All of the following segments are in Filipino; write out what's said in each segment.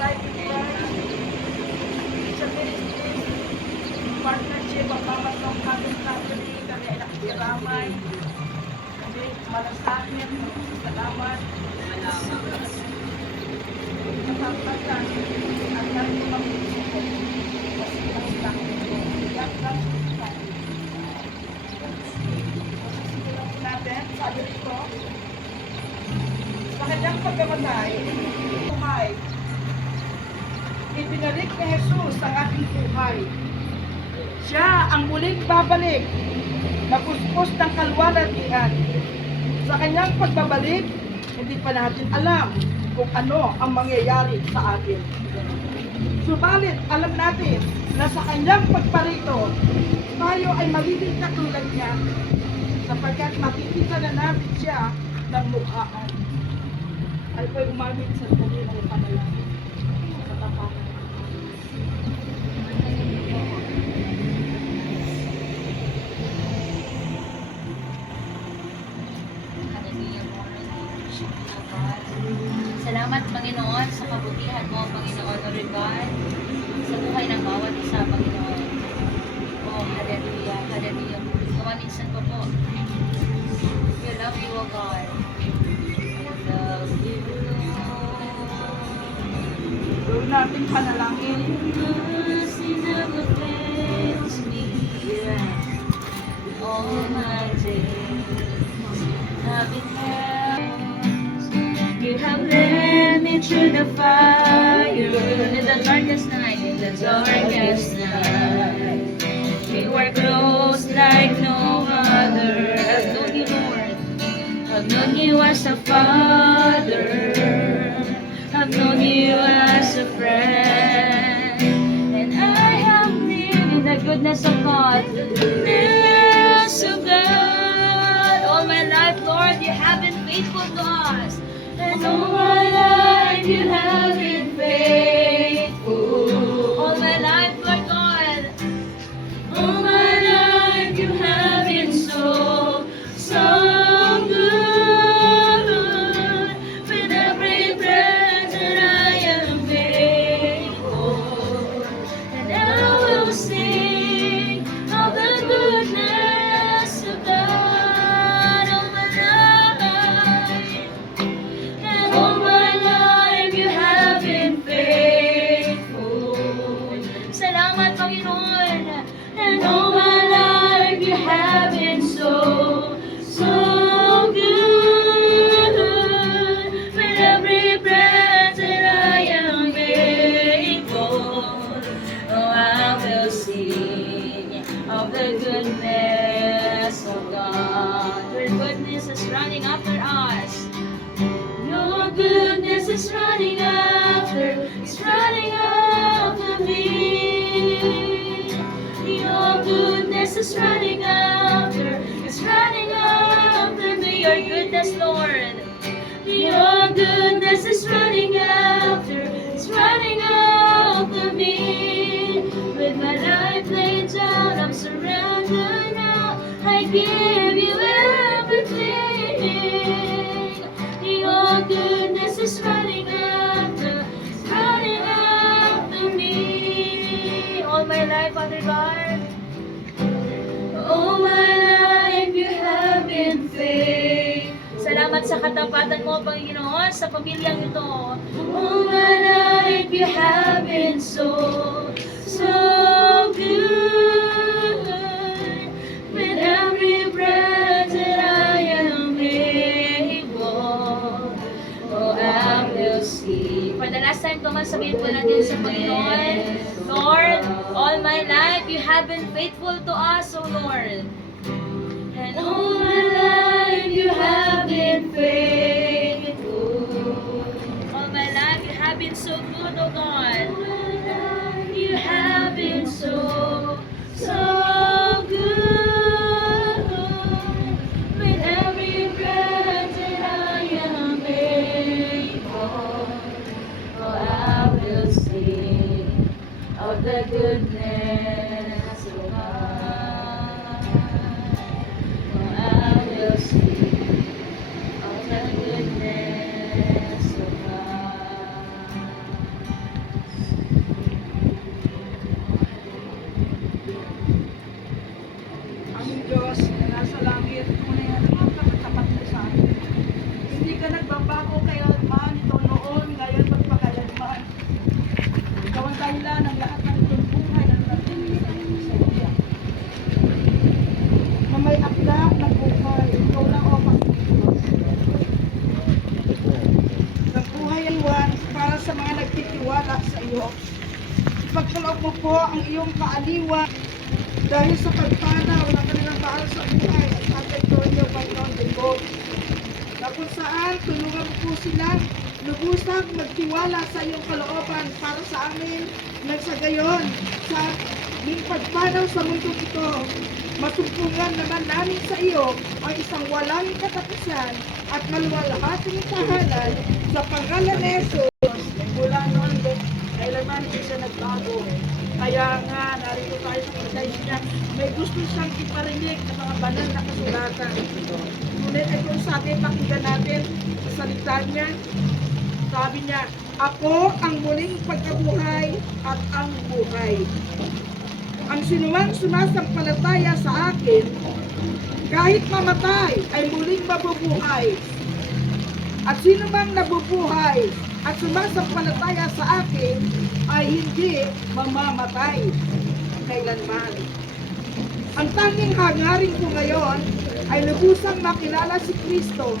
Life in Christ, sa ministries, partnership, ang pamatong kami family, kami ay nakikiramay, kami malasakit, salamat, napapagkan, ang dami mapuso ko, kasi ang sakit ko, yan lang sa masisimulan natin, sabi rito, sa kanyang pagkamatay, buhay, ibinalik ni Jesus ang ating buhay. Siya ang muling babalik na puspos ng kalwalhatian. Sa kanyang pagbabalik, hindi pa natin alam kung ano ang mangyayari sa atin. Subalit, alam natin na sa kanyang pagparito, tayo ay magiging katulad niya sapagkat makikita na natin siya ng mukhaan. Ay ko'y umamit sa kanilang panalangin sa tapanan. Salamat, Panginoon, sa kabutihan mo, Panginoon, O God, sa buhay ng bawat isa, Panginoon. Oh, hallelujah, hallelujah. Kumaminsan ko po. We love you, O God. We love you, Gawin natin panalangin. mercy never fails me. All my days have been held. You have led me through the fire in the darkest night, in the darkest night. You are close like no other. I've known you, Lord. I've known you as a father. I've known you as a friend. And I have lived in the goodness of God. Goodness of God. All my life, Lord, you have been faithful to us. And all my life you have been faithful. All my life, Lord God. All my life you have been so, so good. With every breath that I am able. And I will sing of the goodness of God all my life. And all my life you have been faithful. Salamat, Panginoon. And all my life you have been so, so good. With every breath that I am able, oh, I will sing of the goodness of God. Your goodness is running after us. Your goodness is running after me. Your goodness is running after me. Your goodness, Lord. Your goodness is running after me. With my life laid down, I'm surrendered now. I give you everything. Your goodness is running after me. All my life, Father God. All my life you have been faithful. Salamat sa katapatan mo, Panginoon, sa pamilyang ito. All my life you have been so, so good. With every breath that I am able, oh, I will see. For the last time, sabihin po natin sa Panginoon, Lord, all my life you have been faithful to us, O Lord. And all my life you have been faithful. All my life you have been so good, O God. You have been so, so good. With every breath that I am able, oh, I will sing of the goodness of God. Oh, I will sing of the goodness of God. bago kayo man, ito noon, ngayon magpakailanman. Ikaw ang dahilan ng lahat ng iyong buhay ng natili sa iya. Na may akda ng buhay, ikaw lang o Panginoon. Ng buhay iwan para sa mga nagtitiwala sa iyo. Ipagkaloob mo po ang iyong kaaliwan dahil sa pagpanaw ng kanilang mahal sa buhay at Tatay Tonyo, Panginoon Dibo. Na kung saan tulungan mo po sila lubusang magtiwala sa iyong kalooban para sa amin nang sa gayon sa iyong pagpanaw sa mundo ito. Masumpungan naman namin sa iyo ang isang walang katapusan at maluwalhating tahanan sa pangalan ni Jesus. Mula noon, kailanman hindi siya nagbago. Kaya nga, narito tayo sa paradise niya. May gusto siyang iparinig sa mga banal na kasulatan. Ngunit ito sabi, pakinggan natin sa salita niya. Sabi niya, ako ang muling pagkabuhay at ang buhay. Ang sinumang sumasampalataya sa akin, kahit mamatay, ay muling mabubuhay. At sino mang nabubuhay at sumasampalataya sa akin, ay hindi mamamatay kailanman. Ang tanging hangarin ko ngayon ay lubusang makilala si Kristo,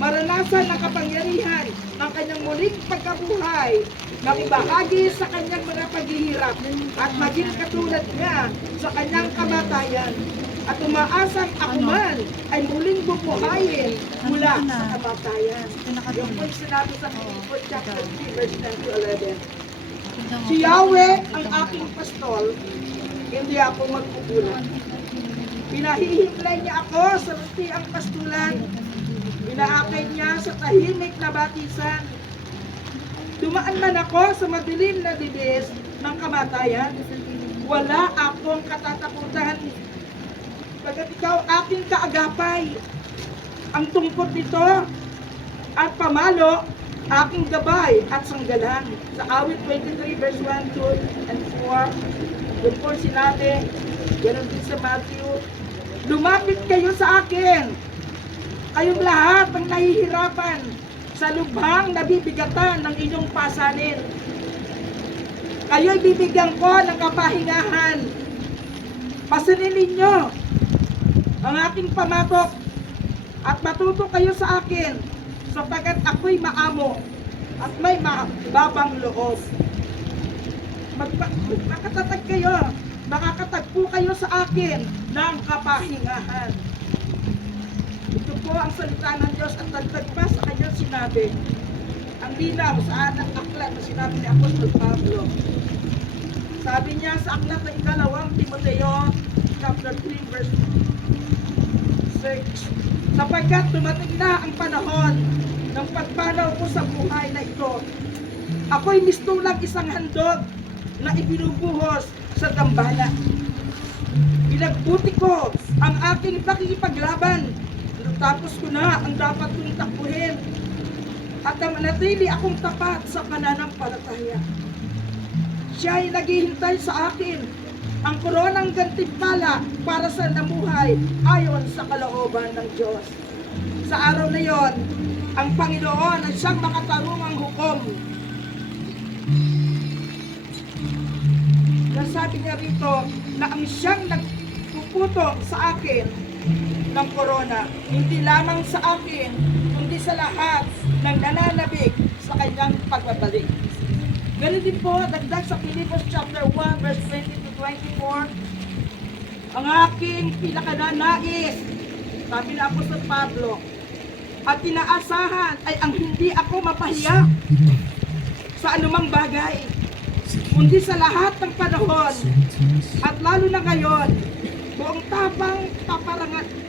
maranasan ang kapangyarihan ng kanyang muling pagkabuhay, makibahagi sa kanyang mga paghihirap at maging katulad niya sa kanyang kamatayan, at umaasang ako man ay muling bubuhayin mula sa kamatayan. Yung po sinabi sa Philippians chapter 3 verse 10 to 11. Si Yahweh ang aking pastol, hindi ako magkukulang. Pinahihimlay niya ako sa luntiang pastulan, inaakay niya sa tahimik na batisan. Dumaan man ako sa madilim na dibis ng kamatayan, wala akong katatakutan. Pagkat ikaw aking kaagapay, ang tungkot nito at pamalo, aking gabay at sanggalang. Sa awit 23 verse 1, 2, and 4, yun po sinabi, ganoon din sa Matthew, lumapit kayo sa akin, kayong lahat ng nahihirapan, sa lubhang nabibigatan ng inyong pasanin. Kayo'y bibigyan ko ng kapahingahan. Pasanin ninyo ang aking pamatok at matuto kayo sa akin, sapagkat ako'y maamo at may mababang loob. Makatatag kayo, makakatagpo kayo sa akin ng kapahingahan. Ito po ang salita ng Diyos at dagdag pa sa kanyang sinabi. Ang linaw sa anak aklat na sinabi ni Apostol Pablo. Sabi niya sa aklat ng ikalawang Timoteo chapter 3 verse 6, sapagkat dumating na ang panahon ng pagpanaw ko sa buhay na ito. Ako'y mistulang isang handog na ibinubuhos sa dambana. Pinagbuti ko ang aking pakikipaglaban. Tapos ko na ang dapat kong takbuhin. At manatili akong tapat sa pananampalataya. Siya ay naghihintay sa akin, ang koronang gantimpala para sa namuhay ayon sa kalooban ng Diyos. Sa araw na yon, ang Panginoon ay siyang makatarungang hukom. Nasabi niya rito na ang siyang nagpuputong sa akin ng korona, hindi lamang sa akin, kundi sa lahat ng nananabik sa kanyang pagbabalik. Ganun din po, dagdag sa Philippians chapter 1 verse 20 to 24, ang aking pinakananais, sabi na Apostol Pablo, at inaasahan ay ang hindi ako mapahiya sa anumang bagay, kundi sa lahat ng panahon, at lalo na ngayon, buong tapang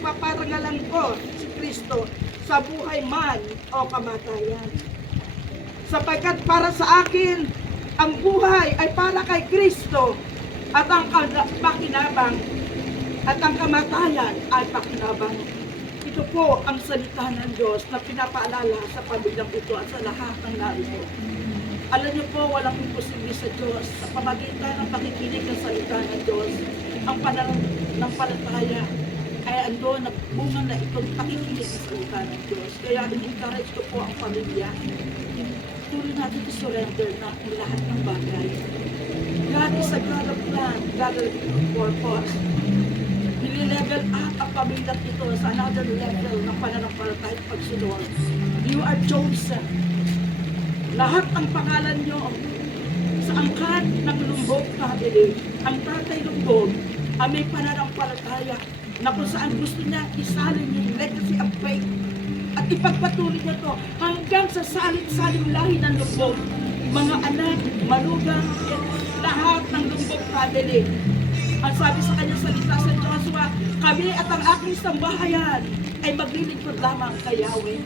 paparangalan ko si Kristo sa buhay man o kamatayan. Sapagkat para sa akin, ang buhay ay para kay Kristo at ang pakinabang at ang kamatayan ay pakinabang. Ito po ang salita ng Diyos na pinapaalala sa pamilyang ito at sa lahat ng narito. Alam niyo po, walang imposible sa Diyos. Sa pamagitan ng pakikinig ng salita ng Diyos, ang pananampalataya ay ando nagbunga na itong pakikinig sa salita ng Diyos. Kaya in-encourage ko po ang pamilya. Tuloy natin i-surrender na ang lahat ng bagay. God is a God of plan, God of purpose. Nililevel up ang pamilya ito sa another level ng pananampalataya at pagsunod. You are chosen. Lahat ang pangalan nyo sa angkan ng Lumbog family, ang Tatay Lumbog, ang may pananampalataya na kung saan gusto niya isalin yung legacy of faith at ipagpatuloy niya to hanggang sa salit-saling lahi ng Lumbog. Mga anak, manugang, lahat ng Lumbog family. Ang sabi sa kanyang salita sa Joshua, kami at ang aking sambahayan ay maglilingkod lamang kay Yahweh.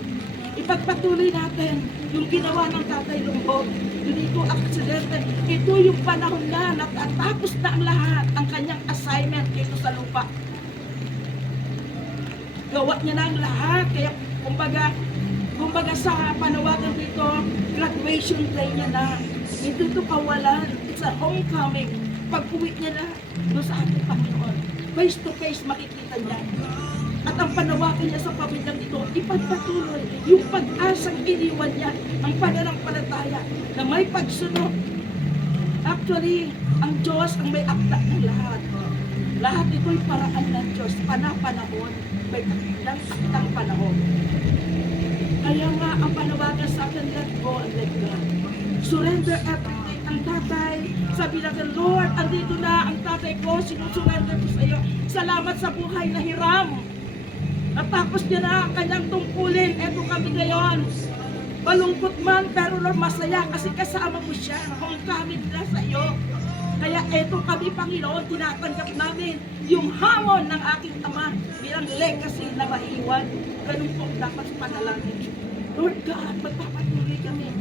Ipagpatuloy natin yung ginawa ng Tatay Lumbog. Hindi ito aksidente. Ito yung panahon na natatapos na ang lahat ang kanyang assignment dito sa lupa. Gawa niya na ang lahat. Kaya kumbaga sa panawagan dito, graduation day niya na. Ito kawalan. It's a homecoming. Pag-uwi niya na doon sa ating Panginoon. Face to face makikita niya. At ang panawagan niya sa pamilyang ito, ipagpatuloy yung pag-asang iniwan niya, ang pananampalataya na may pagsunod. Actually, ang Diyos ang may akda ng lahat. Lahat ito'y paraan ng Diyos, panahon, may akdang aktang panahon. Kaya nga, ang panawagan sa akin, let go and let God. Surrender everything. Ang tatay, sabi natin, Lord, andito na ang tatay ko, sinusurrender ko sa iyo. Salamat sa buhay na hiram. Natapos niya na ang kanyang tungkulin. Eto kami ngayon. Malungkot man, pero Lord, masaya kasi kasama mo siya. Homecoming na sa iyo. Kaya eto kami, Panginoon, tinatanggap namin yung hamon ng aking ama bilang legacy na maiwan. Ganun po dapat panalangin. Lord God, magpapatuloy kami.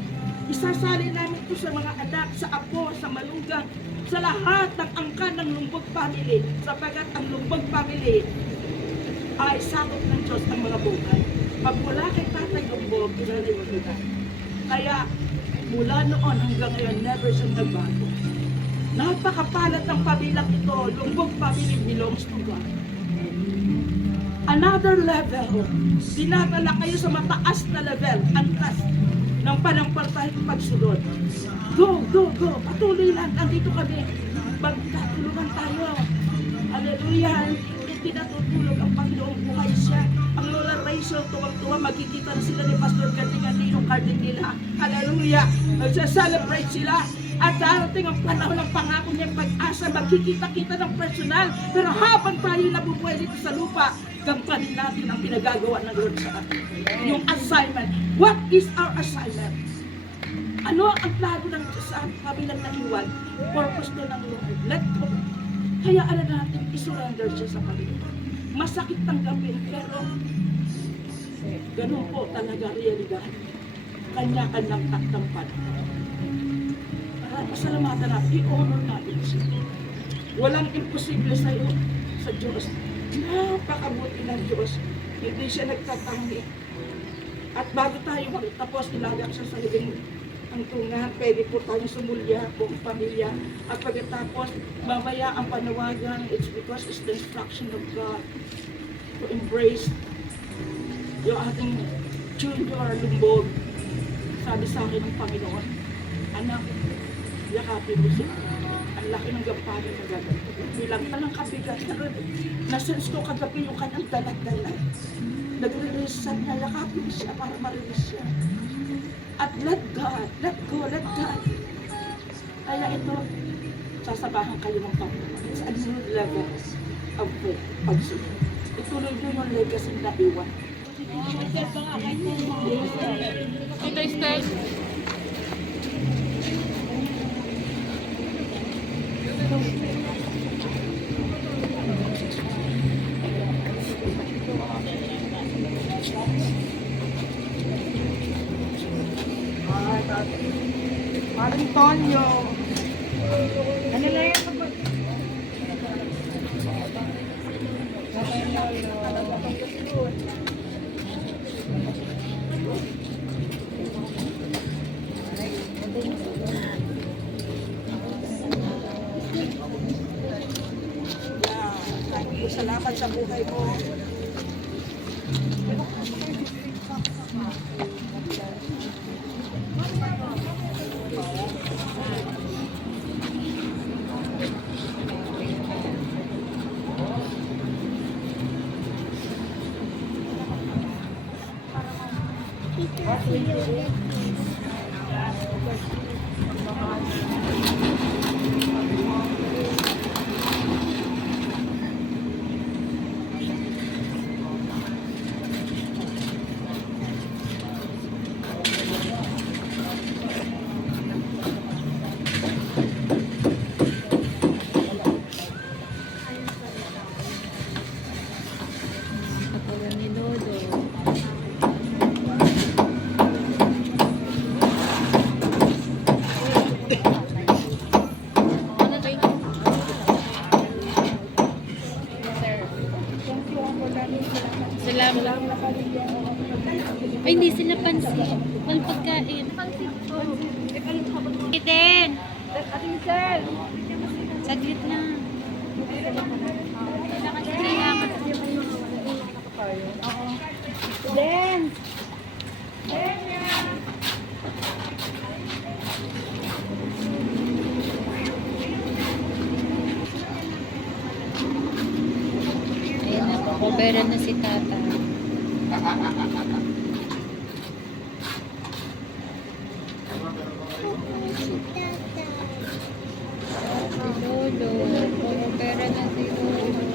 Isasali namin ito sa mga anak, sa apo, sa manugang, sa lahat ng angkan ng Lumbog family. Sapagat ang Lumbog family ay sakop ng Diyos ang mga buhay. Pag mula kay Tatay Lumbog, pinaliwan na. Kaya mula noon hanggang ngayon, never siyang nagbago. Napakapalad ng pamilyang ito. Lumbog family belongs to God. Another level. Dinadala kayo sa mataas na level. Antas ng panampalataya at pagsunod. Go, go, go. Patuloy lang. Nandito kami. Magkatulungan tayo. Hallelujah. Hindi natutulog ang Panginoong buhay siya. Ang Lola Rachel, tuwang-tuwa, magkikita na sila ni Pastor Gating yung carding nila. Hallelujah. Nagsa-celebrate sila. At darating ang panahon ng pangako niyang pag-asa, magkikita-kita ng personal. Pero habang tayo nabubuhay dito sa lupa, gampanin natin ang pinagagawa ng Lord sa atin. Yung assignment. What is our assignment? Ano ang plano ng Diyos sa ating kabilang naiwan? Purpose doon ng Lord. Let go. Kaya alam natin, isurrender siya sa Panginoon. Masakit tanggapin, pero ganun po talaga realidad. Kanya-kanyang taktang panahon. Pasalamatan natin, i-honor natin siya. Walang imposible sa iyo, sa Diyos. Napakabuti ng Diyos. Hindi siya nagtatangi. At bago tayo magtapos, ilagak siya sa libing ang tungan, pwede po tayong sumulya, buong pamilya. At pagkatapos, mamaya ang panawagan, it's because it's the instruction of God to embrace yung ating junior Lumbog. Sabi sa akin ng Panginoon, anak, yakapin mo siya. Ang laki ng gampanin na gagawin. Bilang talang kabigat na sense ko kagabi yung kanyang dalag-dalag. Nag-release siya niya, yakapin siya para ma-release siya. At let God, let go, let God. Kaya ito, sasabahan kayo ng Panginoon. It's a new level of faith, pagsunod. Ituloy nyo yung legacy na iwan. Ito is step. Maring Tonyo. Ano na yan? Salamat sa sa buhay mo. Pagkawa ni Lolo. Ano to yun? Salamat. Ay, hindi sila pansin. Walang pagkain. Pansin po. Eden! Ating Saglit na. Salamat. Den! Ayan na po. Kubera na si Tata. Si Lolo. Kubera na si Lolo.